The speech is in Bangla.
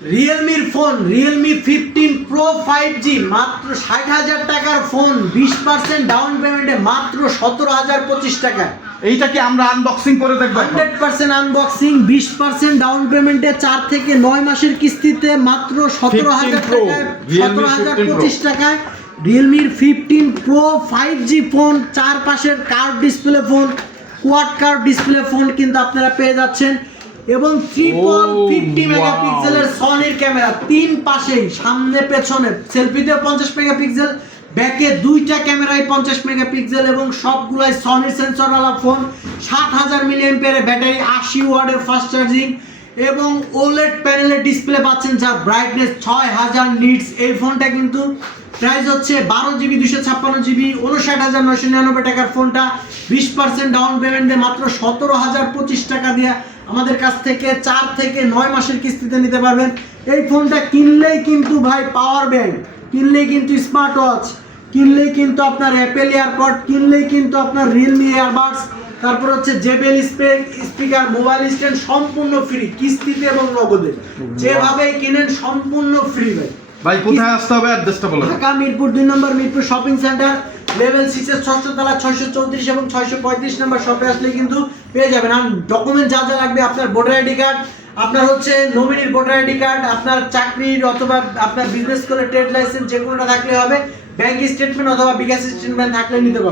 রিয়েলমির ফোন রিয়েলমি 15 প্রো 5G মাত্র ৬০,০০০ টাকার ফোন, 20% ডাউন পেমেন্টে মাত্র ১৭,০২৫ টাকায়। এইটা কি আমরা আনবক্সিং করে দেখব? 100% আনবক্সিং, 20% ডাউন পেমেন্টে 4 থেকে 9 মাসের কিস্তিতে মাত্র ১৭,০০০ টাকায়, ১৭,০২৫ টাকায় রিয়েলমির 15 প্রো 5G ফোন। 4 পাশের curve display phone, quad curve display phone কিন্তু আপনারা পেয়ে যাচ্ছেন। এবং ট্রিপল 50 মেগাপিক্সেলের সনির ক্যামেরা, 3 পাশেই, সামনে পেছনে, সেলফিতেও 50 মেগাপিক্সেল, ব্যাকে 2টা ক্যামেরায় 50 মেগাপিক্সেল এবং সবগুলাই সনির সেন্সরওয়ালা ফোন। 7000 মিলিঅ্যাম্পিয়ারের ব্যাটারি, 80 ওয়াটের ফাস্ট চার্জিং এবং ওলেড প্যানেলের ডিসপ্লে পাচ্ছেন যার ব্রাইটনেস 6000 নিটস। এই ফোনটা কিন্তু প্রাইস হচ্ছে 12GB 256GB, 59,999 টাকার ফোনটা 20% ডাউন পেমেন্টে মাত্র 17,025 টাকা দিয়ে আমাদের কাছ থেকে 4 থেকে 9 মাসের কিস্তিতে নিতে পারবেন। এই ফোনটা কিনলেই কিন্তু ভাই পাওয়ার ব্যাংক, কিনলেই কিন্তু স্মার্ট ওয়াচ, কিনলেই কিন্তু আপনার অ্যাপেল এয়ারপড, কিনলেই কিন্তু আপনার রিয়েলমি এয়ারবাডস, তারপর হচ্ছে জেবেল স্পিকার, মোবাইল স্ট্যান্ড সম্পূর্ণ ফ্রি, কিস্তিতে এবং নগদে, যেভাবে কিনেন সম্পূর্ণ ফ্রি। ভাই কোথায় আসতে হবে অ্যাড্রেসটা বলুন? ঢাকা মিরপুর 2 নম্বর মিরপুর শপিং সেন্টার, লেভেল 6 এর 6ষ্ঠ তলা, 634 এবং 635 নম্বর শপে আসলে কিন্তু পেয়ে যাবেন। আর ডকুমেন্ট যা যা লাগবে, আপনার ভোটার আইডি কার্ড, আপনার হচ্ছে নমিনির ভোটার আইডি কার্ড, আপনার চাকরির অথবা আপনার বিজনেস করে ট্রেড লাইসেন্স যে কোনোটা থাকলে হবে, ব্যাংক স্টেটমেন্ট অথবা বিকাশ স্টেটমেন্ট থাকলে নিতে পারবেন।